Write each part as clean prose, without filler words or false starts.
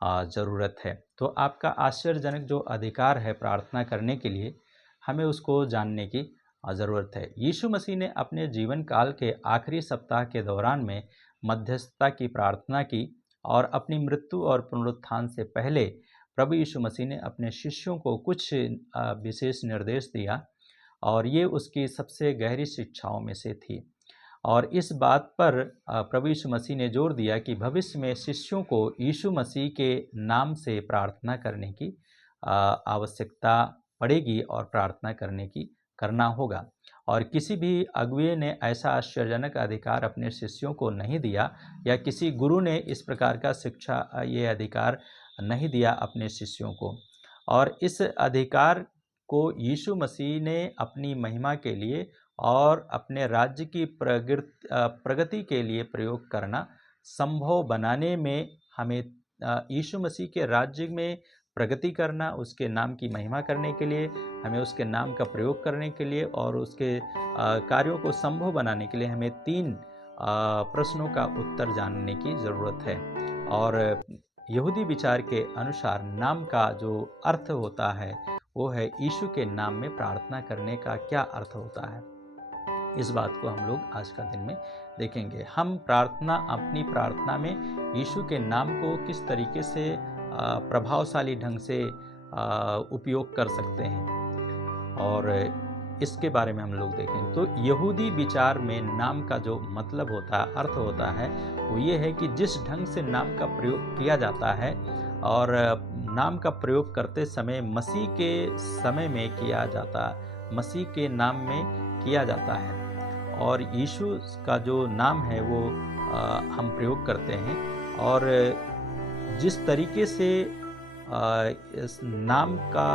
ज़रूरत है। तो आपका आश्चर्यजनक जो अधिकार है प्रार्थना करने के लिए, हमें उसको जानने की ज़रूरत है। यीशु मसीह ने अपने जीवन काल के आखिरी सप्ताह के दौरान में मध्यस्थता की प्रार्थना की और अपनी मृत्यु और पुनरुत्थान से पहले प्रभु यीशु मसीह ने अपने शिष्यों को कुछ विशेष निर्देश दिया और ये उसकी सबसे गहरी शिक्षाओं में से थी। और इस बात पर प्रभु यीशु मसीह ने जोर दिया कि भविष्य में शिष्यों को यीशु मसीह के नाम से प्रार्थना करने की आवश्यकता पड़ेगी और प्रार्थना करना होगा। और किसी भी अगुवे ने ऐसा आश्चर्यजनक अधिकार अपने शिष्यों को नहीं दिया, या किसी गुरु ने इस प्रकार का शिक्षा ये अधिकार नहीं दिया अपने शिष्यों को। और इस अधिकार को यीशु मसीह ने अपनी महिमा के लिए और अपने राज्य की प्रगति के लिए प्रयोग करना संभव बनाने में हमें यीशु मसीह के राज्य में प्रगति करना, उसके नाम की महिमा करने के लिए, हमें उसके नाम का प्रयोग करने के लिए और उसके कार्यों को संभव बनाने के लिए हमें 3 प्रश्नों का उत्तर जानने की ज़रूरत है। और यहूदी विचार के अनुसार नाम का जो अर्थ होता है वो है यीशु के नाम में प्रार्थना करने का क्या अर्थ होता है। इस बात को हम लोग आज का दिन में देखेंगे। हम अपनी प्रार्थना में यीशु के नाम को किस तरीके से प्रभावशाली ढंग से उपयोग कर सकते हैं और इसके बारे में हम लोग देखेंगे। तो यहूदी विचार में नाम का जो मतलब होता है, अर्थ होता है, वो ये है कि जिस ढंग से नाम का प्रयोग किया जाता है और नाम का प्रयोग करते समय मसीह के समय में किया जाता, मसीह के नाम में किया जाता है। और यीशु का जो नाम है वो हम प्रयोग करते हैं और जिस तरीके से इस नाम का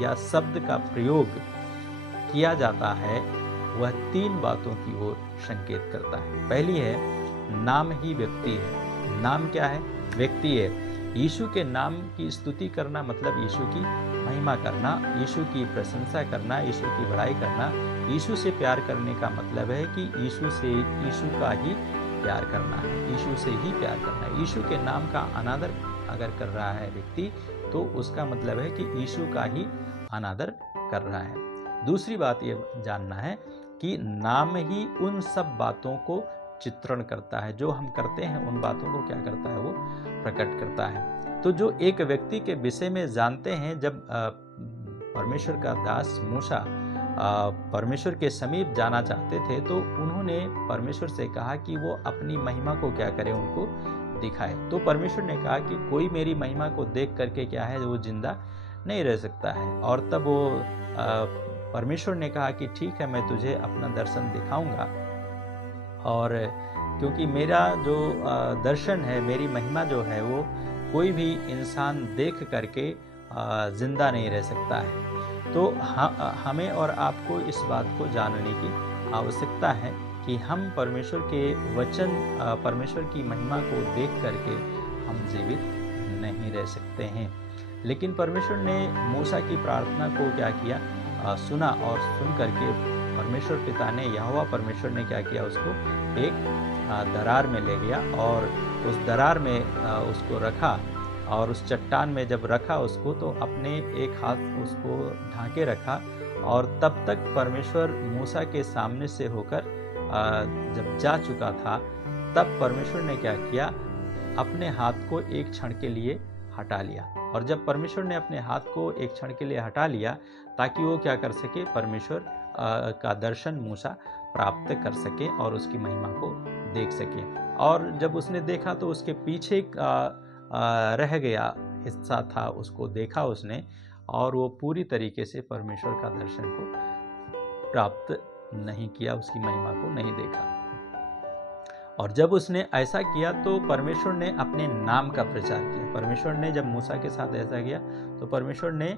या शब्द का प्रयोग किया जाता है वह 3 बातों की ओर संकेत करता है। पहली है, नाम ही व्यक्ति है। नाम क्या है? व्यक्ति है। यीशु के नाम की स्तुति करना मतलब यीशु की महिमा करना, यीशु की प्रशंसा करना, यीशु की बड़ाई करना। यीशु से प्यार करने का मतलब है कि यीशु का ही प्यार करना है, यीशु से ही प्यार करना है। यीशु के नाम का अनादर अगर कर रहा है व्यक्ति तो उसका मतलब है कि यीशु का ही अनादर कर रहा है। दूसरी बात ये जानना है कि नाम ही उन सब बातों को चित्रण करता है, जो हम करते हैं उन बातों को क्या करता है, वो प्रकट करता है। तो जो एक व्यक्ति के विषय में जानते हैं, जब परमेश्वर का दास मूसा परमेश्वर के समीप जाना चाहते थे तो उन्होंने परमेश्वर से कहा कि वो अपनी महिमा को क्या करे, उनको दिखाए। तो परमेश्वर ने कहा कि कोई मेरी महिमा को देख करके क्या है, वो जिंदा नहीं रह सकता है। और तब वो परमेश्वर ने कहा कि ठीक है, मैं तुझे अपना दर्शन दिखाऊंगा, और क्योंकि मेरा जो दर्शन है, मेरी महिमा जो है, वो कोई भी इंसान देख करके जिंदा नहीं रह सकता है। तो हमें और आपको इस बात को जानने की आवश्यकता है कि हम परमेश्वर के वचन, परमेश्वर की महिमा को देख करके हम जीवित नहीं रह सकते हैं। लेकिन परमेश्वर ने मूसा की प्रार्थना को क्या किया, सुना, और सुन करके परमेश्वर पिता ने, यहोवा परमेश्वर ने क्या किया, उसको एक दरार में ले गया और उस दरार में उसको रखा। और उस चट्टान में जब रखा उसको, तो अपने एक हाथ उसको ढांके रखा। और तब तक परमेश्वर मूसा के सामने से होकर जब जा चुका था, तब परमेश्वर ने क्या किया, अपने हाथ को एक क्षण के लिए हटा लिया। और जब परमेश्वर ने अपने हाथ को एक क्षण के लिए हटा लिया ताकि वो क्या कर सके, परमेश्वर का दर्शन मूसा प्राप्त कर सके और उसकी महिमा को देख सके। और जब उसने देखा तो उसके पीछे रह गया हिस्सा था, उसको देखा उसने, और वो पूरी तरीके से परमेश्वर का दर्शन को प्राप्त नहीं किया, उसकी महिमा को नहीं देखा। और जब उसने ऐसा किया तो परमेश्वर ने अपने नाम का प्रचार किया। परमेश्वर ने जब मूसा के साथ ऐसा किया तो परमेश्वर ने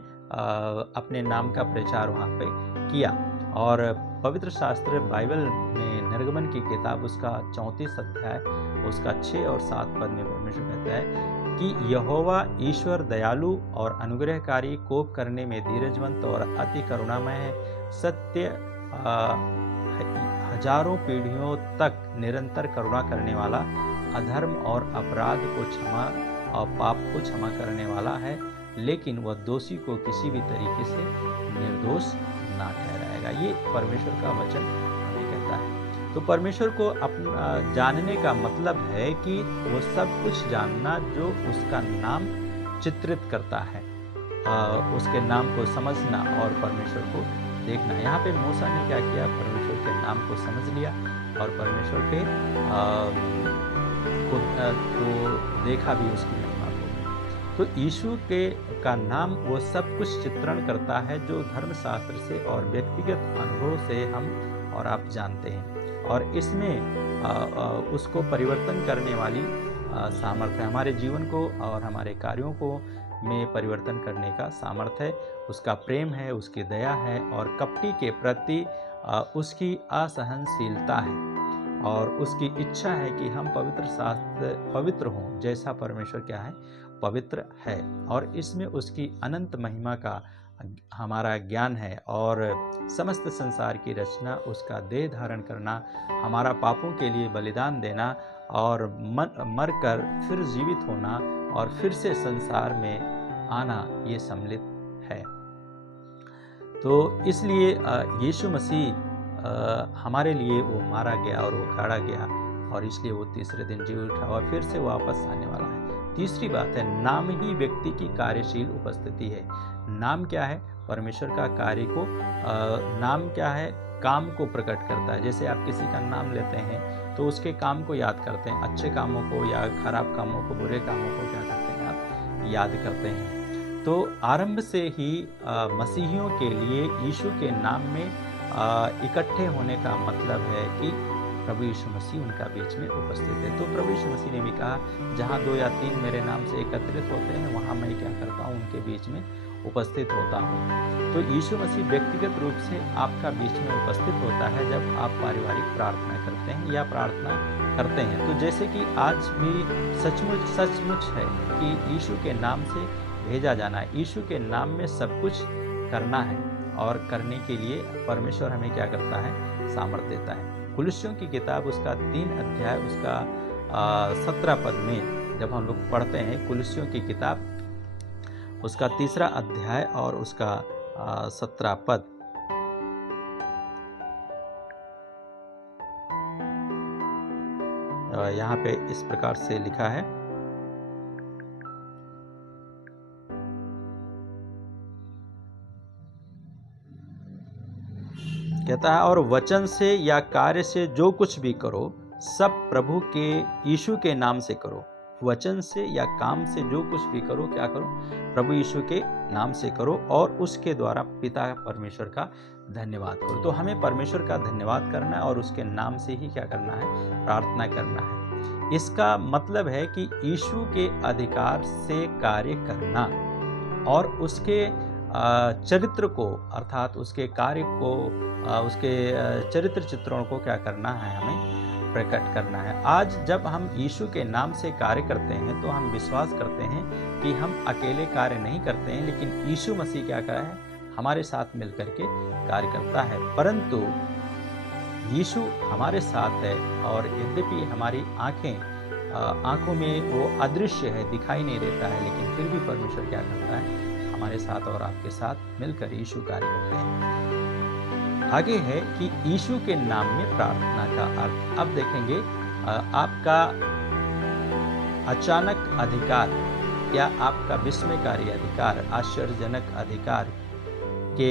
अपने नाम का प्रचार वहाँ पे किया। और पवित्र शास्त्र बाइबल में निर्गमन की किताब उसका 34 अध्याय उसका 6 और 7 पद में परमेश्वर कहता है कि यहोवा ईश्वर दयालु और अनुग्रहकारी, कोप करने में धीरजवंत और अति करुणामय है, सत्य हजारों पीढ़ियों तक निरंतर करुणा करने वाला, अधर्म और अपराध को क्षमा और पाप को क्षमा करने वाला है, लेकिन वह दोषी को किसी भी तरीके से निर्दोष ना ठहराएगा। ये परमेश्वर का वचन हमें कहता है। तो परमेश्वर को अपना जानने का मतलब है कि वो सब कुछ जानना जो उसका नाम चित्रित करता है, उसके नाम को समझना और परमेश्वर को देखना। यहाँ पे मूसा ने क्या किया, परमेश्वर के नाम को समझ लिया और परमेश्वर के को देखा भी, उसकी महिमा को। तो यीशु के का नाम वो सब कुछ चित्रण करता है जो धर्मशास्त्र से और व्यक्तिगत अनुभव से हम और आप जानते हैं, और इसमें उसको परिवर्तन करने वाली सामर्थ्य है। हमारे जीवन को और हमारे कार्यों को में परिवर्तन करने का सामर्थ्य है। उसका प्रेम है, उसकी दया है और कपटी के प्रति उसकी असहनशीलता है, और उसकी इच्छा है कि हम पवित्र हों जैसा परमेश्वर क्या है, पवित्र है। और इसमें उसकी अनंत महिमा का हमारा ज्ञान है, और समस्त संसार की रचना, उसका देह धारण करना, हमारा पापों के लिए बलिदान देना और मर कर फिर जीवित होना और फिर से संसार में आना, ये सम्मिलित है। तो इसलिए यीशु मसीह हमारे लिए वो मारा गया और वो गाड़ा गया, और इसलिए वो तीसरे दिन जी उठा और फिर से वापस आने वाला है। तीसरी बात है, नाम ही व्यक्ति की कार्यशील उपस्थिति है। नाम क्या है? परमेश्वर का कार्य को नाम क्या है? काम को प्रकट करता है। जैसे आप किसी का नाम लेते हैं तो उसके काम को याद करते हैं, अच्छे कामों को या खराब कामों को, बुरे कामों को क्या करते हैं, आप याद करते हैं। तो आरंभ से ही मसीहियों के लिए यीशु के नाम में इकट्ठे होने का मतलब है कि प्रभु यीशु मसीह उनका बीच में उपस्थित है। तो प्रभु यीशु मसीह ने भी कहा, जहाँ 2 या 3 मेरे नाम से एकत्रित होते हैं, वहाँ मैं क्या करता हूँ, उनके बीच में उपस्थित होता हूँ। तो यीशु मसीह व्यक्तिगत रूप से आपका बीच में उपस्थित होता है जब आप पारिवारिक प्रार्थना करते हैं या प्रार्थना करते हैं। तो जैसे कि आज भी सचमुच है कि यीशु के नाम से भेजा जाना है, यीशु के नाम में सब कुछ करना है, और करने के लिए परमेश्वर हमें क्या करता है, सामर्थ्य देता है। कुलुस्सियों की किताब उसका 3 अध्याय उसका 17 पद में जब हम लोग पढ़ते हैं, कुलुस्सियों की किताब उसका 3 अध्याय और उसका 17 पद, यहाँ पे इस प्रकार से लिखा है, कहता है, और वचन से या कार्य से जो कुछ भी करो सब प्रभु के यीशु के नाम से करो। वचन से या काम से जो कुछ भी करो, क्या करो, प्रभु यीशु के नाम से करो, और उसके द्वारा पिता परमेश्वर का धन्यवाद करो। तो हमें परमेश्वर का धन्यवाद करना है और उसके नाम से ही क्या करना है, प्रार्थना करना है। इसका मतलब है कि यीशु के अधिकार से कार्य करना और उसके चरित्र को, अर्थात उसके कार्य को, उसके चरित्र चित्रों को क्या करना है, हमें प्रकट करना है। आज जब हम यीशु के नाम से कार्य करते हैं तो हम विश्वास करते हैं कि हम अकेले कार्य नहीं करते हैं, लेकिन यीशु मसीह क्या कर है, हमारे साथ मिलकर के कार्य करता है। परंतु यीशु हमारे साथ है, और यद्यपि हमारी आंखों में वो अदृश्य है, दिखाई नहीं देता है, लेकिन फिर भी परमेश्वर क्या करता है, हमारे साथ और आपके साथ मिलकर यीशु कार्य करते हैं। आगे है कि यीशु के नाम में प्रार्थना का अर्थ। अब देखेंगे आपका अचानक अधिकार या आपका विस्मयकारी अधिकार, आश्चर्यजनक अधिकार के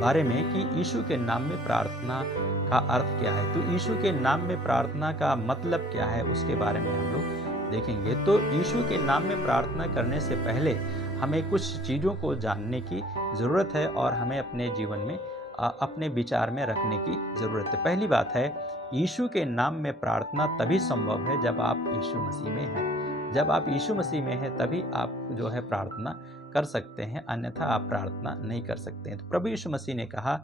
बारे में कि यीशु के नाम में प्रार्थना का अर्थ क्या है। तो यीशु के नाम में प्रार्थना का मतलब क्या है, उसके बारे में हम लोग देखेंगे। तो यीशु के नाम में प्रार्थना करने से पहले हमें कुछ चीज़ों को जानने की ज़रूरत है और हमें अपने जीवन में अपने विचार में रखने की ज़रूरत है। पहली बात है, यीशु के नाम में प्रार्थना तभी संभव है जब आप यीशु मसीह में हैं। जब आप यीशु मसीह में हैं तभी आप जो है प्रार्थना कर सकते हैं, अन्यथा आप प्रार्थना नहीं कर सकते हैं। तो प्रभु यीशु मसीह ने कहा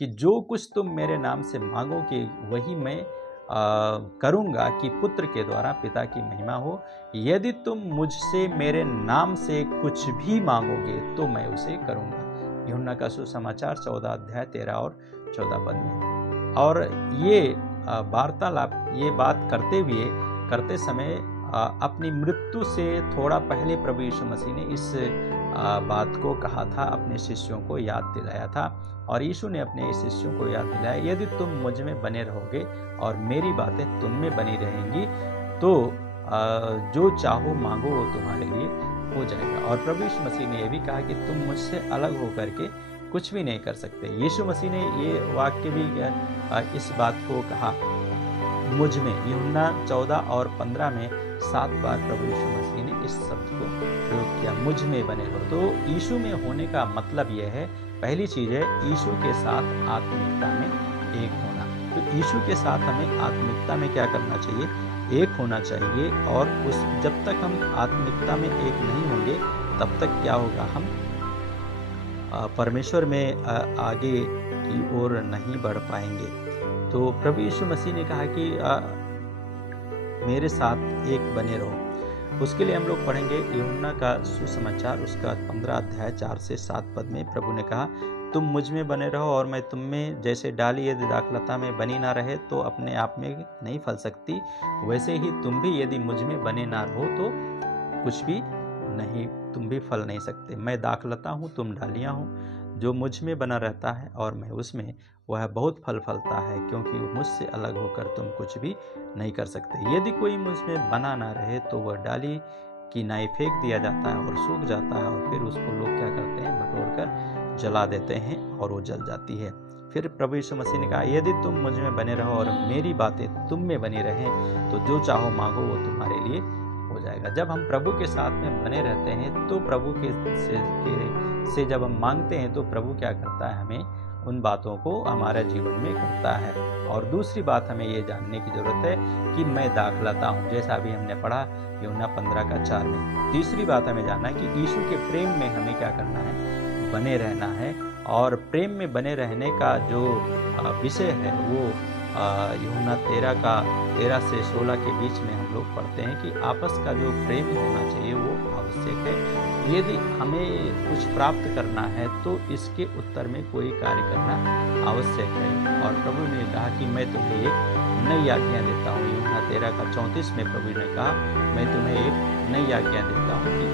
कि जो कुछ तुम मेरे नाम से मांगोगे वही मैं करूँगा, कि पुत्र के द्वारा पिता की महिमा हो। यदि तुम मुझसे मेरे नाम से कुछ भी मांगोगे तो मैं उसे करूँगा। यूहन्ना का सुसमाचार 14 अध्याय 13 और 14 पद में। और ये वार्तालाप, ये बात करते समय अपनी मृत्यु से थोड़ा पहले प्रभु यीशु मसीह ने इस बात को कहा था, अपने शिष्यों को याद दिलाया था। और यीशु ने अपने शिष्यों को याद दिलाया, यदि तुम मुझ में बने रहोगे और मेरी बातें तुम में बनी रहेंगी तो जो चाहो मांगो वो तुम्हारे लिए हो जाएगा। और प्रभु यीशु मसीह ने यह भी कहा कि तुम मुझसे अलग होकर के कुछ भी नहीं कर सकते। यीशु मसीह ने ये वाक्य भी इस बात को कहा मुझ में, यूहन्ना 14 और 15 में 7 बार प्रभु यीशु मसीह ने इस शब्द को प्रयोग किया, मुझ में बने रहो। तो यीशु में होने का मतलब यह है, पहली चीज है यीशु के साथ आत्मिकता में एक होना। तो यीशु के साथ हमें आत्मिकता में क्या करना चाहिए? एक होना चाहिए। और उस जब तक हम आत्मिकता में एक नहीं होंगे तब तक क्या होगा, हम परमेश्वर में आगे की ओर नहीं बढ़ पाएंगे। तो प्रभु यीशु मसीह ने कहा कि मेरे साथ एक बने रहो। उसके लिए हम लोग पढ़ेंगे यूहन्ना का सुसमाचार, उसका 15 अध्याय 4 से 7 पद में प्रभु ने कहा, तुम मुझ में बने रहो और मैं तुम में। जैसे डाली यदि दाखलता में बनी ना रहे तो अपने आप में नहीं फल सकती, वैसे ही तुम भी यदि मुझ में बने ना रहो तो कुछ भी नहीं, तुम भी फल नहीं सकते। मैं दाखलता हूँ, तुम डालियाँ हो। जो मुझ में बना रहता है और मैं उसमें, वह बहुत फल फलता है, क्योंकि मुझसे अलग होकर तुम कुछ भी नहीं कर सकते। यदि कोई मुझ में बना ना रहे तो वह डाली की नाई फेंक दिया जाता है और सूख जाता है, और फिर उसको लोग क्या करते हैं, बटोर कर जला देते हैं और वो जल जाती है। फिर प्रभु यीशु मसीह ने कहा, यदि तुम मुझ में बने रहो और मेरी बातें तुम में बनी रहें तो जो चाहो मांगो वो तुम्हारे लिए हो जाएगा। जब हम प्रभु के साथ में बने रहते हैं तो प्रभु से जब हम मांगते हैं तो प्रभु क्या करता है, हमें उन बातों को हमारे जीवन में करता है। और दूसरी बात हमें ये जानने की जरूरत है कि मैं दाखलता हूँ, जैसा अभी हमने पढ़ा यूहन्ना 15 का 4 में। तीसरी बात हमें जानना है कि यीशु के प्रेम में हमें क्या करना है, बने रहना है। और प्रेम में बने रहने का जो विषय है वो यूहन्ना 13 से 16 के बीच में हम लोग पढ़ते हैं कि आपस का जो प्रेम होना चाहिए वो आवश्यक है। यदि हमें कुछ प्राप्त करना है तो इसके उत्तर में कोई कार्य करना आवश्यक है। और प्रभु ने कहा कि मैं तुम्हें एक नई आज्ञा देता हूँ। यूहन्ना 13 का 34 में प्रभु ने कहा, मैं तुम्हें एक नई आज्ञा देता हूँ कि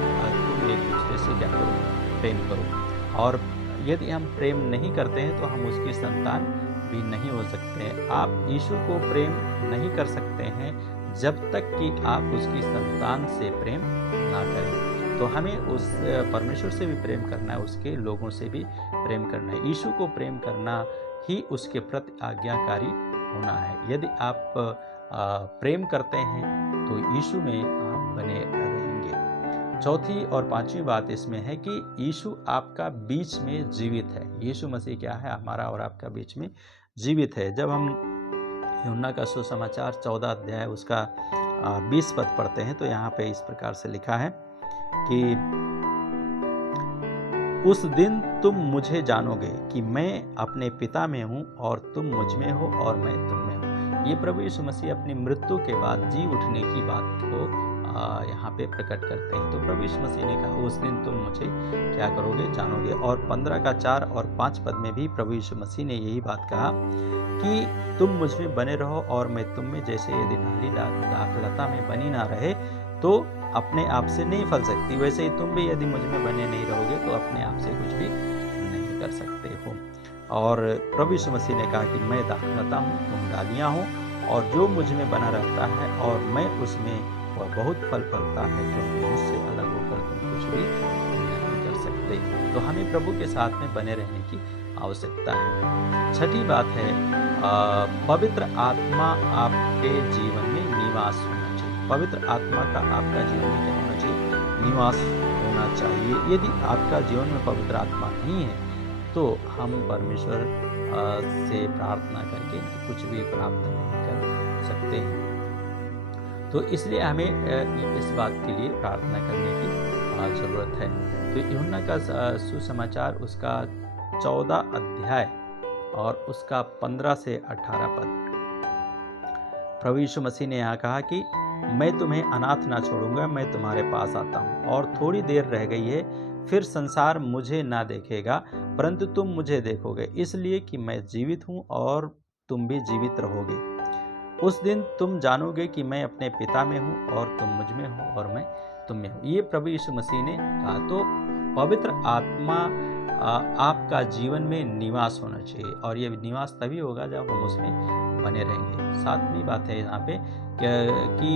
तुम एक दूसरे से क्या करो, प्रेम करो। और यदि हम प्रेम नहीं करते हैं तो हम उसकी संतान भी नहीं हो सकते हैं। आप यीशु को प्रेम नहीं कर सकते हैं जब तक कि आप उसकी संतान से प्रेम ना करें। तो हमें उस परमेश्वर से भी प्रेम करना है, उसके लोगों से भी प्रेम करना है। यीशु को प्रेम करना ही उसके प्रति आज्ञाकारी होना है। यदि आप प्रेम करते हैं तो यीशु में आप बने रहेंगे। चौथी और पांचवी बात इसमें है कि यीशु आपका बीच में जीवित है। यीशु मसीह क्या है, हमारा और आपका बीच में जीवित है। जब हम यूहन्ना का सुसमाचार 14 अध्याय उसका 20 पद पढ़ते हैं तो यहाँ पे इस प्रकार से लिखा है कि उस दिन तुम मुझे जानोगे कि मैं अपने पिता में हूँ और तुम मुझ में हो और मैं तुम में हूँ। ये प्रभु यीशु मसीह अपनी मृत्यु के बाद जी उठने की बात को यहाँ पे प्रकट करते हैं। तो प्रभु यीशु मसीह ने कहा, उस दिन तुम मुझे क्या करोगे, जानोगे। और 15 का 4 और 5 पद में भी प्रभु यीशु मसीह ने यही बात कहा कि तुम मुझ में बने रहो और मैं तुम में। जैसे यदि डाली दाखलता में बनी ना रहे तो अपने आप से नहीं फल सकती, वैसे ही तुम भी यदि मुझ में बने नहीं रहोगे तो अपने आप से कुछ भी नहीं कर सकते हो। और प्रभु यीशु मसीह ने कहा कि मैं दाखलता हूँ, तुम डालियाँ हो, और जो मुझ में बना रहता है और मैं उसमें, वह बहुत फल फलता है, क्योंकि मुझसे अलग होकर तुम कुछ भी नहीं कर सकते। तो हमें प्रभु के साथ में बने रहने की आवश्यकता है। छठी बात है, पवित्र आत्मा आपके जीवन में निवास होना चाहिए। पवित्र आत्मा का आपका जीवन में क्या होना चाहिए, निवास होना चाहिए। यदि आपका जीवन में पवित्र आत्मा नहीं है तो हम परमेश्वर से प्रार्थना करके कुछ भी प्राप्त नहीं कर सकते हैं। तो इसलिए हमें इस बात के लिए प्रार्थना करने की जरूरत है। तो यूहन्ना का सुसमाचार उसका 14 अध्याय और उसका 15 से 18 पद, प्रभु यीशु मसीह ने यहाँ कहा कि मैं तुम्हें अनाथ ना छोड़ूंगा, मैं तुम्हारे पास आता हूँ। और थोड़ी देर रह गई है, फिर संसार मुझे ना देखेगा, परंतु तुम मुझे देखोगे, इसलिए कि मैं जीवित हूँ और तुम भी जीवित रहोगे। उस दिन तुम जानोगे कि मैं अपने पिता में हूँ और तुम मुझ में हो और मैं तुम में हूँ। ये प्रभु यीशु मसीह ने कहा। तो पवित्र आत्मा आपका जीवन में निवास होना चाहिए, और ये निवास तभी होगा जब हम उसमें बने रहेंगे। सातवीं बात है यहाँ पे कि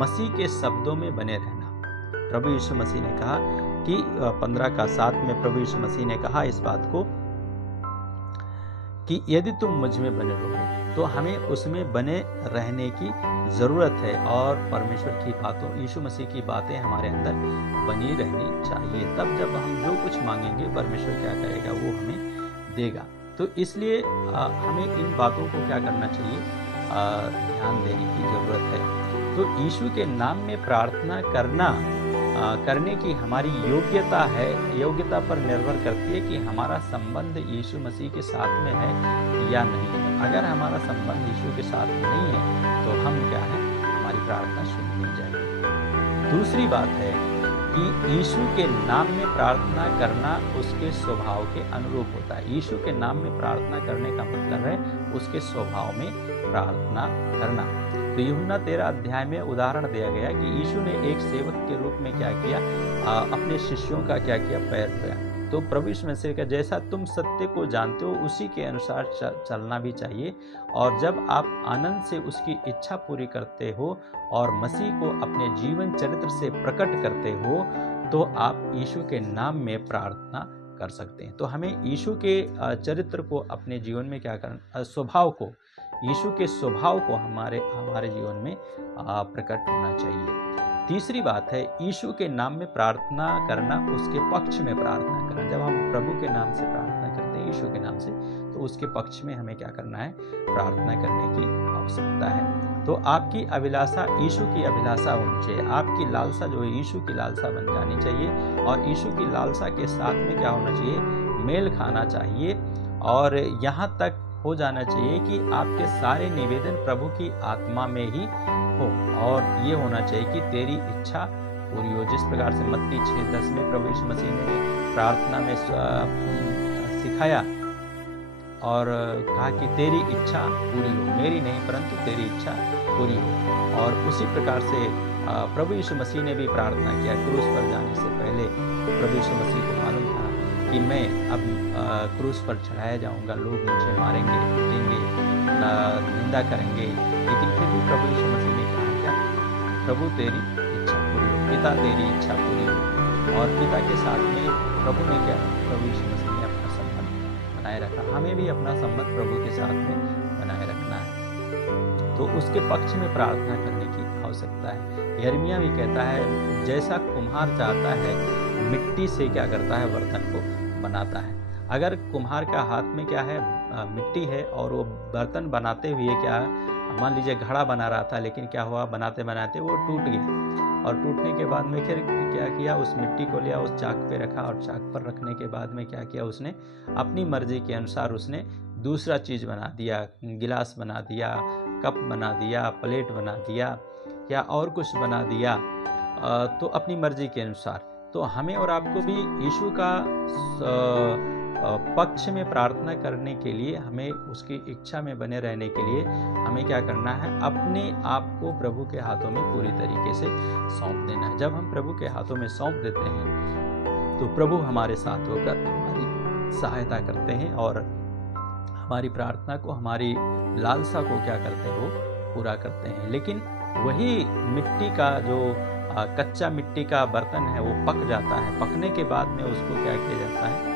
मसीह के शब्दों में बने रहना। प्रभु यीशु मसीह ने कहा कि 15:7 में प्रभु यीशु मसीह ने कहा इस बात को कि यदि तुम मुझ में बने रहोगे, तो हमें उसमें बने रहने की ज़रूरत है, और परमेश्वर की बातों, यीशु मसीह की बातें हमारे अंदर बनी रहनी चाहिए। तब जब हम जो कुछ मांगेंगे, परमेश्वर क्या करेगा, वो हमें देगा। तो इसलिए हमें इन बातों को क्या करना चाहिए, ध्यान देने की ज़रूरत है। तो यीशु के नाम में प्रार्थना करने की हमारी योग्यता पर निर्भर करती है कि हमारा संबंध यीशु मसीह के साथ में है या नहीं। अगर हमारा संबंध यीशु के साथ नहीं है तो हम क्या है, हमारी प्रार्थना सुनी नहीं जाएगी। दूसरी बात है कि यीशु के नाम में प्रार्थना करना उसके स्वभाव के अनुरूप होता है। यीशु के नाम में प्रार्थना करने का मतलब है उसके स्वभाव में प्रार्थना करना। तो यूहन्ना 13 अध्याय में उदाहरण दिया गया कि यीशु ने एक सेवक के रूप में क्या किया, अपने शिष्यों का क्या किया, पैर धोया। तो प्रभु यीशु मसीह का जैसा तुम सत्य को जानते हो उसी के अनुसार चलना भी चाहिए, और जब आप आनंद से उसकी इच्छा पूरी करते हो और मसीह को अपने जीवन चरित्र से प्रकट करते हो, तो आप यीशु के नाम में प्रार्थना कर सकते हैं। तो हमें यीशु के चरित्र को अपने जीवन में क्या करना, स्वभाव को, यीशु के स्वभाव को हमारे जीवन में प्रकट होना चाहिए। तीसरी बात है, यीशु के नाम में प्रार्थना करना, उसके पक्ष में प्रार्थना करना। जब हम प्रभु के नाम से प्रार्थना करते हैं, यीशु के नाम से, तो उसके पक्ष में हमें क्या करना है, प्रार्थना करने की आवश्यकता है। तो आपकी अभिलाषा यीशु की अभिलाषा होनी चाहिए। आपकी लालसा जो है यीशु की लालसा बन जानी चाहिए, और यीशु की लालसा के साथ में क्या होना चाहिए, मेल खाना चाहिए, और यहाँ तक हो जाना चाहिए कि आपके सारे निवेदन प्रभु की आत्मा में ही हो, और ये होना चाहिए कि तेरी इच्छा पूरी हो। जिस प्रकार से मत्ती 6:10 में प्रभु यीशु मसीह ने प्रार्थना में सिखाया और कहा कि तेरी इच्छा पूरी हो, मेरी नहीं परंतु तेरी इच्छा पूरी हो। और उसी प्रकार से प्रभु यीशु मसीह ने भी प्रार्थना किया। क्रूस पर जाने से पहले प्रभु यीशु मसीह को मालूम था कि मैं अब क्रूस पर चढ़ाया जाऊंगा, लोग मुझे मारेंगे, पीटेंगे, निंदा करेंगे, लेकिन फिर भी प्रभु यीशु मसीह ने कहा क्या, प्रभु तेरी इच्छा पूरी हो, पिता तेरी इच्छा पूरी हो। और पिता के साथ में प्रभु ने क्या, प्रभु यीशु मसीह ने अपना संबंध बनाए रखा। हमें भी अपना संबंध प्रभु के साथ में बनाए रखना है। तो उसके पक्ष में प्रार्थना करने की आवश्यकता है। यिर्मयाह भी कहता है, जैसा कुम्हार चाहता है मिट्टी से क्या करता है, बर्तन को बनाता है। अगर कुम्हार का हाथ में क्या है, मिट्टी है, और वो बर्तन बनाते हुए क्या, मान लीजिए घड़ा बना रहा था, लेकिन क्या हुआ, बनाते बनाते वो टूट गया, और टूटने के बाद में फिर क्या किया, उस मिट्टी को लिया, उस चाक पे रखा, और चाक पर रखने के बाद में क्या किया, उसने अपनी मर्जी के अनुसार उसने दूसरा चीज़ बना दिया, गिलास बना दिया, कप बना दिया, प्लेट बना दिया, या और कुछ बना दिया, तो अपनी मर्जी के अनुसार। तो हमें और आपको भी यीशु का पक्ष में प्रार्थना करने के लिए, हमें उसकी इच्छा में बने रहने के लिए हमें क्या करना है, अपने आप को प्रभु के हाथों में पूरी तरीके से सौंप देना है। जब हम प्रभु के हाथों में सौंप देते हैं तो प्रभु हमारे साथ होकर हमारी सहायता करते हैं, और हमारी प्रार्थना को, हमारी लालसा को क्या करते हैं, वो पूरा करते हैं। लेकिन वही मिट्टी का जो कच्चा मिट्टी का बर्तन है वो पक जाता है। पकने के बाद में उसको क्या किया जाता है,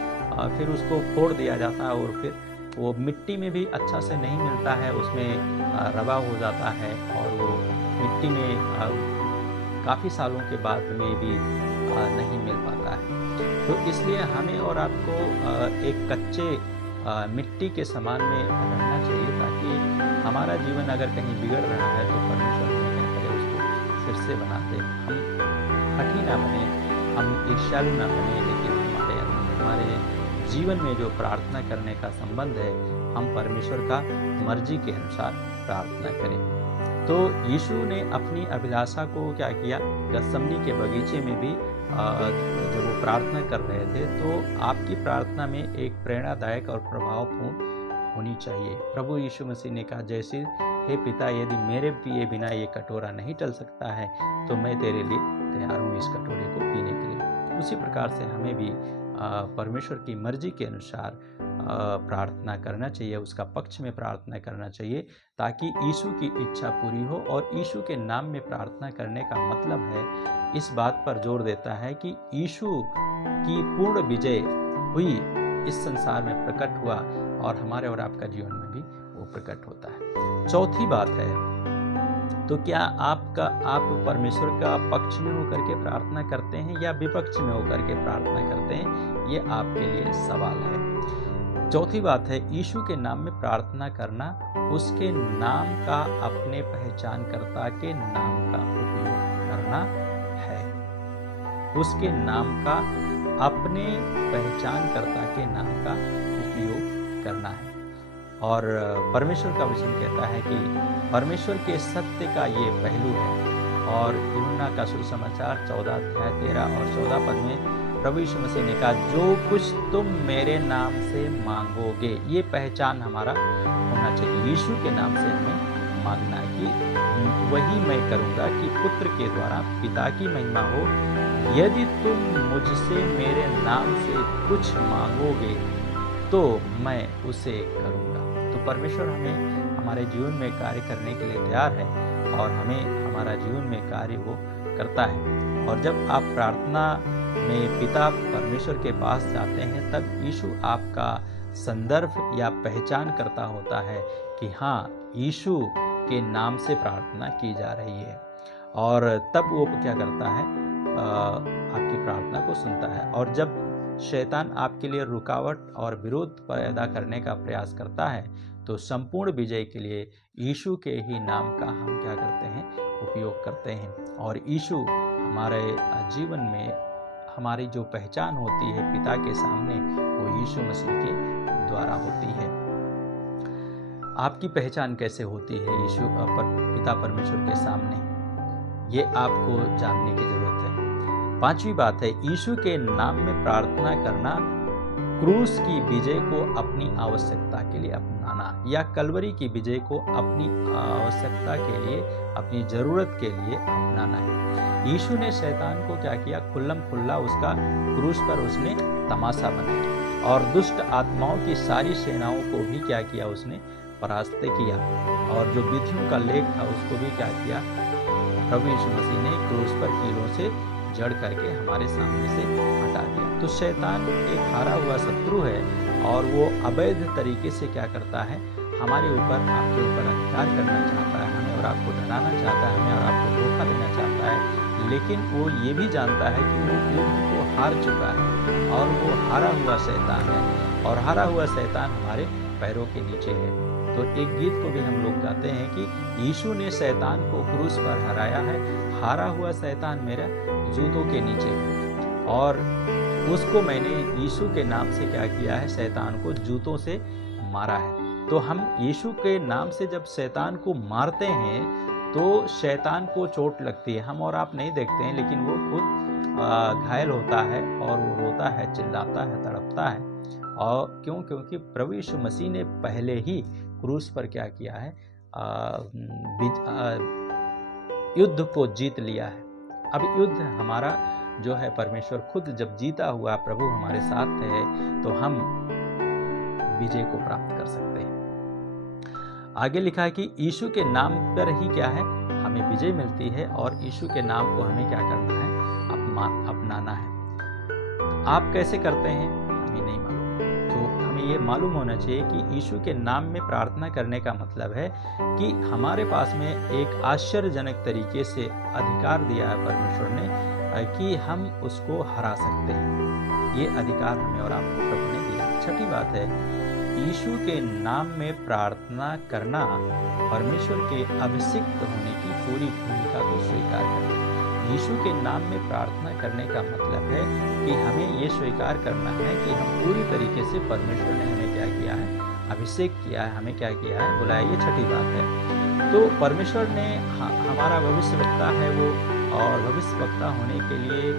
फिर उसको फोड़ दिया जाता है, और फिर वो मिट्टी में भी अच्छा से नहीं मिलता है, उसमें रवा हो जाता है, और वो मिट्टी में काफ़ी सालों के बाद में भी नहीं मिल पाता है। तो इसलिए हमें और आपको एक कच्चे मिट्टी के समान में रहना चाहिए, ताकि हमारा जीवन अगर कहीं बिगड़ रहा है तो परमेश्वर फिर से बनाते, हम हठी ना बने, हम ईर्ष्यालु ना बने, लेकिन हमारे जीवन में जो प्रार्थना करने का संबंध है, हम परमेश्वर का मर्जी के अनुसार प्रार्थना करें। तो यीशु ने अपनी अभिलाषा को क्या किया, गत्समनी के बगीचे में भी जब वो प्रार्थना कर रहे थे, तो आपकी प्रार्थना में एक प्रेरणादायक और प्रभावपूर्ण होनी चाहिए। प्रभु यीशु मसीह ने कहा, जैसे हे पिता, यदि मेरे पिए बिना ये कटोरा नहीं टल सकता है तो मैं तेरे लिए तैयार हूँ इस कटोरे को पीने के लिए। उसी प्रकार से हमें भी परमेश्वर की मर्जी के अनुसार प्रार्थना करना चाहिए, उसका पक्ष में प्रार्थना करना चाहिए, ताकि यीशु की इच्छा पूरी हो। और यीशु के नाम में प्रार्थना करने का मतलब है, इस बात पर जोर देता है कि यीशु की पूर्ण विजय हुई, इस संसार में प्रकट हुआ और हमारे और आपका जीवन में भी वो प्रकट होता है। चौथी बात है, तो क्या आप परमेश्वर का पक्ष में होकर के प्रार्थना करते हैं या विपक्ष में होकर के प्रार्थना करते हैं? ये आपके लिए सवाल है। चौथी बात है, यीशु के नाम में प्रार्थना करना उसके नाम का अपने पहचानकर्ता के नाम का उपयोग करना है। उसके नाम का अपने पहचानकर्ता के नाम का उपयोग करना है। और परमेश्वर का वचन कहता है कि परमेश्वर के सत्य का ये पहलू है। और यूहन्ना का सुसमाचार 14 अध्याय 13 और 14 पद में प्रभु यीशु मसीह ने कहा, जो कुछ तुम मेरे नाम से मांगोगे, ये पहचान हमारा होना चाहिए। यीशु के नाम से हमें मांगना है कि वही मैं करूँगा कि पुत्र के द्वारा पिता की महिमा हो। यदि तुम मुझसे मेरे नाम से कुछ मांगोगे तो मैं उसे करूँगा। तो परमेश्वर हमें हमारे जीवन में कार्य करने के लिए तैयार है और हमें हमारा जीवन में कार्य वो करता है। और जब आप प्रार्थना में पिता परमेश्वर के पास जाते हैं, तब यीशु आपका संदर्भ या पहचान करता होता है कि हाँ, यीशु के नाम से प्रार्थना की जा रही है। और तब वो क्या करता है, आपकी प्रार्थना को सुनता है। और जब शैतान आपके लिए रुकावट और विरोध पैदा करने का प्रयास करता है, तो संपूर्ण विजय के लिए यीशु के ही नाम का हम क्या करते हैं, उपयोग करते हैं। और यीशु हमारे जीवन में हमारी जो पहचान होती है पिता के सामने, वो यीशु मसीह के द्वारा होती है। आपकी पहचान कैसे होती है यीशु पिता परमेश्वर के सामने, ये आपको जानने की जरूरत है। पांचवी बात है, यीशु के नाम में प्रार्थना करना क्रूस की विजय को अपनी आवश्यकता के लिए अपनाना, या कलवरी की विजय को अपनी आवश्यकता के लिए, अपनी जरूरत के लिए अपनाना है। यीशु ने शैतान को क्या किया, खुल्लम खुल्ला उसका क्रूस पर उसने तमाशा बनाया और दुष्ट आत्माओं की सारी सेनाओं को भी क्या किया, उसने परास्त किया। और जो विधियों का लेख था उसको भी क्या किया, प्रभु यीशु मसीह ने क्रूस पर कीलों से जड़ करके हमारे सामने से हटा दिया। तो शैतान एक हारा हुआ शत्रु है और वो अवैध तरीके से क्या करता है, हमारे ऊपर, आपके ऊपर अधिकार करना चाहता है, हमें और आपको डराना चाहता है, हमें और आपको धोखा देना चाहता है। लेकिन वो ये भी जानता है कि वो युद्ध को हार चुका है और वो हारा हुआ शैतान है, और हारा हुआ शैतान हमारे पैरों के नीचे है। तो एक गीत को भी हम लोग गाते हैं कि यीशु ने शैतान को क्रूस पर हराया है, हारा हुआ शैतान मेरा जूतों के नीचे, और उसको मैंने यीशु के नाम से क्या किया है, शैतान को जूतों से मारा है। तो हम यीशु के नाम से जब शैतान को मारते हैं तो शैतान को चोट लगती है। हम और आप नहीं देखते हैं, लेकिन वो खुद घायल होता है और वो रोता है, चिल्लाता है, तड़पता है। और क्यों? क्योंकि प्रभु यीशु मसीह ने पहले ही क्रूस पर क्या किया है, युद्ध को जीत लिया है। अब युद्ध हमारा जो है, परमेश्वर खुद जब जीता हुआ प्रभु हमारे साथ है, तो हम विजय को प्राप्त कर सकते हैं। आगे लिखा है कि यीशु के नाम पर ही क्या है, हमें विजय मिलती है, और यीशु के नाम को हमें क्या करना है, अपनाना है। आप कैसे करते हैं हमें नहीं मालूम। तो हमें ये मालूम होना चाहिए कि यीशु के नाम में प्रार्थना करने का मतलब है कि हमारे पास में एक आश्चर्यजनक तरीके से अधिकार दिया है परमेश्वर ने कि हम उसको हरा सकते हैं। ये अधिकार हमें और आपको प्रभु ने दिया। छठी बात है, यीशु के नाम में प्रार्थना करना परमेश्वर के अभिषिक्त होने की पूरी भूमिका को स्वीकार करना। यीशु के नाम में प्रार्थना करने का मतलब है कि हमें ये स्वीकार करना है कि हम पूरी तरीके से, परमेश्वर ने हमें क्या किया है, अभिषेक किया है, हमें क्या किया है, बुलाया। ये छठी बात है। तो परमेश्वर ने हमारा भविष्यवक्ता है वो, और भविष्यवक्ता होने के लिए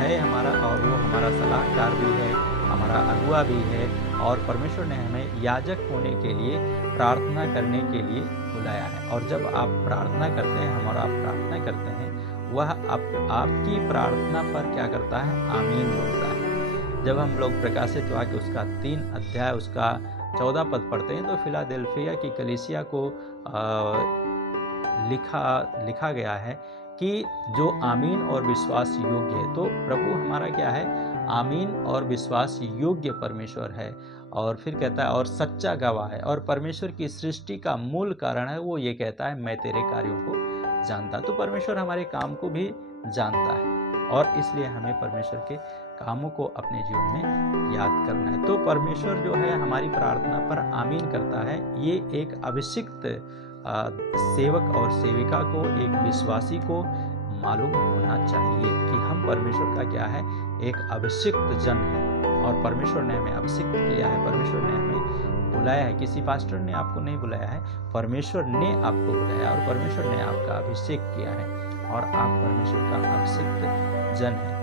है हमारा, और वो हमारा सलाहकार भी है, हमारा अगुआ भी है, और परमेश्वर ने हमें याजक होने के लिए, प्रार्थना करने के लिए बुलाया है। और जब आप प्रार्थना करते हैं, हम और आप प्रार्थना करते हैं, वह आपकी प्रार्थना पर क्या करता है? आमीन बोलता है। जब हम लोग प्रकाशित वाक्य उसका 3 अध्याय उसका 14 पद पढ़ते हैं, तो फिलाडेल्फिया की कलीसिया को लिखा गया है कि जो आमीन और विश्वास योग्य है। तो प्रभु हमारा क्या है? आमीन और विश्वास योग्य परमेश्वर है। और फिर कहता है और सच्चा गवाह है, और परमेश्वर की सृष्टि का मूल कारण है। वो ये कहता है मैं तेरे कार्यों को जानता। तो परमेश्वर हमारे काम को भी जानता है, और इसलिए हमें परमेश्वर के कामों को अपने जीवन में याद करना है। तो परमेश्वर जो है हमारी प्रार्थना पर आमीन करता है। ये एक अभिषिक्त सेवक और सेविका को, एक विश्वासी को मालूम होना चाहिए कि हम परमेश्वर का क्या है? एक अभिषिक्त जन है, और परमेश्वर ने हमें अभिषिक्त किया है। परमेश्वर ने हमें बुलाया है। किसी पास्टर ने आपको नहीं बुलाया है, परमेश्वर ने आपको बुलाया, और परमेश्वर ने आपका अभिषेक किया है, और आप परमेश्वर का अभिषिक्त जन है।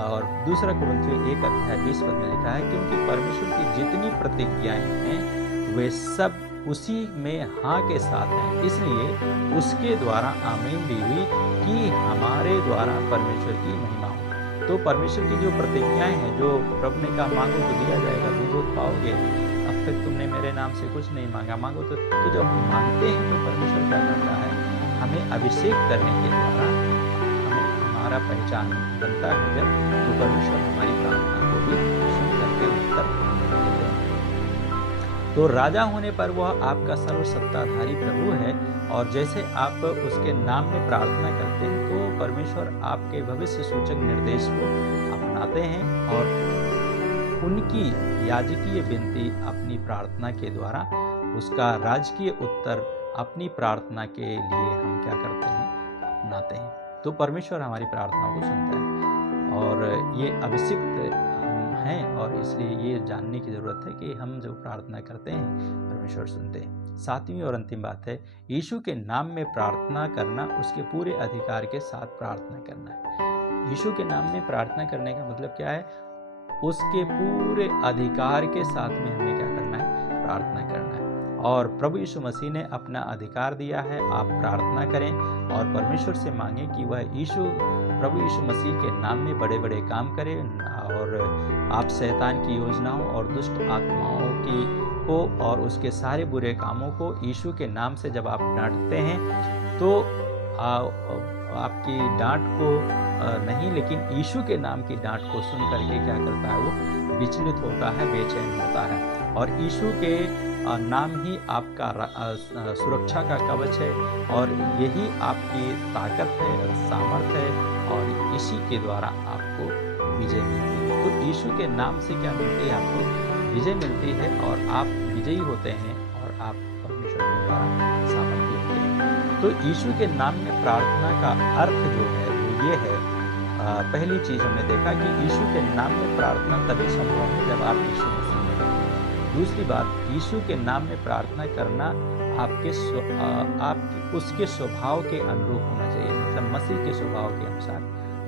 और दूसरा कुरिन्थियों 1 अध्याय 20 पद में लिखा है, क्योंकि परमेश्वर की जितनी प्रतिज्ञाएं हैं वे सब उसी में हाँ के साथ हैं, इसलिए उसके द्वारा आमीन भी हुई कि हमारे द्वारा परमेश्वर की महिमा हो। तो परमेश्वर की जो प्रतिज्ञाएं हैं, जो प्रभु ने कहा मांगो तो दिया जाएगा, ढूंढो तो पाओगे, अब तक तुमने मेरे नाम से कुछ नहीं मांगा, मांगो तो जब हम मांगते हैं तो परमेश्वर क्या करता है? हमें अभिषेक करने के द्वारा हमें हमारा पहचान बनता है जब, तो परमेश्वर हमारी प्रार्थना को भी सुन करके उत्तर देते हैं। तो राजा होने पर वह आपका सर्वसत्ताधारी प्रभु है, और जैसे आप उसके नाम में प्रार्थना करते हैं तो परमेश्वर आपके भविष्य सूचक निर्देश को अपनाते हैं, और उनकी याजकीय विनती अपनी प्रार्थना के द्वारा उसका राजकीय उत्तर अपनी प्रार्थना के लिए हम क्या करते हैं? अपनाते हैं। तो परमेश्वर हमारी प्रार्थना को सुनता है, और ये अभिषिक्त हम हैं, और इसलिए ये जानने की ज़रूरत है कि हम जो प्रार्थना करते हैं परमेश्वर सुनते हैं। 7वीं और अंतिम बात है, यीशु के नाम में प्रार्थना करना उसके पूरे अधिकार के साथ प्रार्थना करना है। यीशु के नाम में प्रार्थना करने का मतलब क्या है? उसके पूरे अधिकार के साथ में हमें क्या करना है? प्रार्थना करना है। और प्रभु यीशु मसीह ने अपना अधिकार दिया है। आप प्रार्थना करें और परमेश्वर से मांगें कि वह प्रभु यीशु मसीह के नाम में बड़े बड़े काम करें, और आप शैतान की योजनाओं और दुष्ट आत्माओं को और उसके सारे बुरे कामों को यीशु के नाम से जब आप डांटते हैं, तो आपकी डांट को नहीं, लेकिन यीशु के नाम की डांट को सुन करके क्या करता है? वो विचलित होता है, बेचैन होता है। और यीशु के नाम ही आपका सुरक्षा का कवच है, और यही आपकी ताकत है, सामर्थ्य है, और इसी के द्वारा आपको विजय मिलती है। तो यीशु के नाम से क्या मिलती है? आपको विजय मिलती है, और आप विजयी होते हैं, और आप परमेश्वर के द्वारा सामर्थ्य होते हैं। तो यीशु के नाम में प्रार्थना का अर्थ जो है वो ये है, पहली चीज हमने देखा कि यीशु के नाम में प्रार्थना तभी संभव है जब आप यीशु मसीह में हैं। दूसरी बात, यीशु के नाम में प्रार्थना करना आपके उसके स्वभाव के अनुरूप होना चाहिए, मतलब मसीह के स्वभाव के अनुसार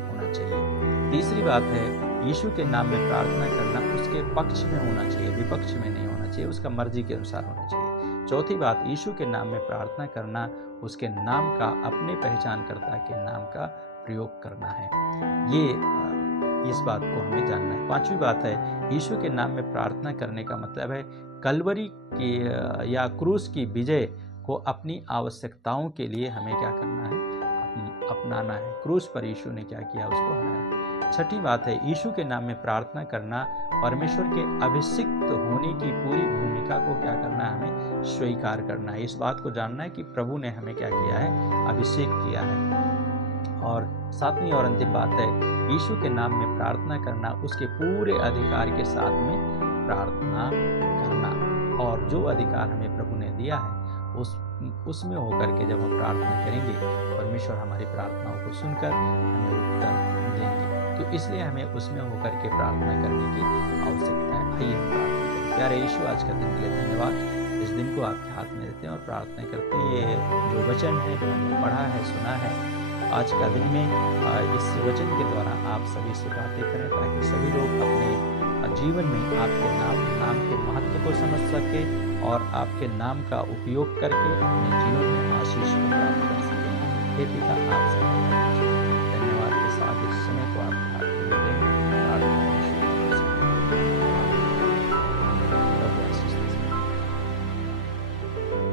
होना चाहिए। तीसरी बात है, यीशु के नाम में प्रार्थना करना उसके पक्ष में होना चाहिए, विपक्ष में नहीं होना चाहिए, उसका मर्जी के अनुसार होना चाहिए। चौथी बात, यीशु के नाम में प्रार्थना करना उसके नाम का, अपने पहचानकर्ता के नाम का प्रयोग करना है। इस बात को हमें जानना है। पांचवी बात है, यीशु के नाम में प्रार्थना करने का मतलब है कलवरी की या क्रूस की विजय को अपनी आवश्यकताओं के लिए हमें क्या करना है? अपनाना है। क्रूस पर यीशु ने क्या किया? उसको हराया। छठी बात है, यीशु के नाम में प्रार्थना करना परमेश्वर के अभिषिक्त होने की पूरी भूमिका को क्या करना है? हमें स्वीकार करना है। इस बात को जानना है कि प्रभु ने हमें क्या किया है? अभिषेक किया है। और सातवीं और अंतिम बात है, यीशु के नाम में प्रार्थना करना उसके पूरे अधिकार के साथ में प्रार्थना करना, और जो अधिकार हमें प्रभु ने दिया है उसमें होकर के जब हम प्रार्थना करेंगे, परमेश्वर हमारी प्रार्थनाओं को सुनकर हमें उत्तर देंगे। तो इसलिए हमें उसमें होकर के प्रार्थना करने की आवश्यकता है। आइए हम प्रार्थना करें। प्यारे यीशु, आज का दिन के लिए धन्यवाद। इस दिन को आपके हाथ में देते हैं और प्रार्थना करते हैं, ये जो वचन है जो हमने पढ़ा है, सुना है, आज का दिन में इस वचन के द्वारा आप सभी से बातें करें, ताकि सभी लोग अपने जीवन में आपके नाम के महत्व को समझ सके और आपके नाम का उपयोग करके अपने जीवन में आशीष को प्राप्त कर सके। हे पिता, आप सब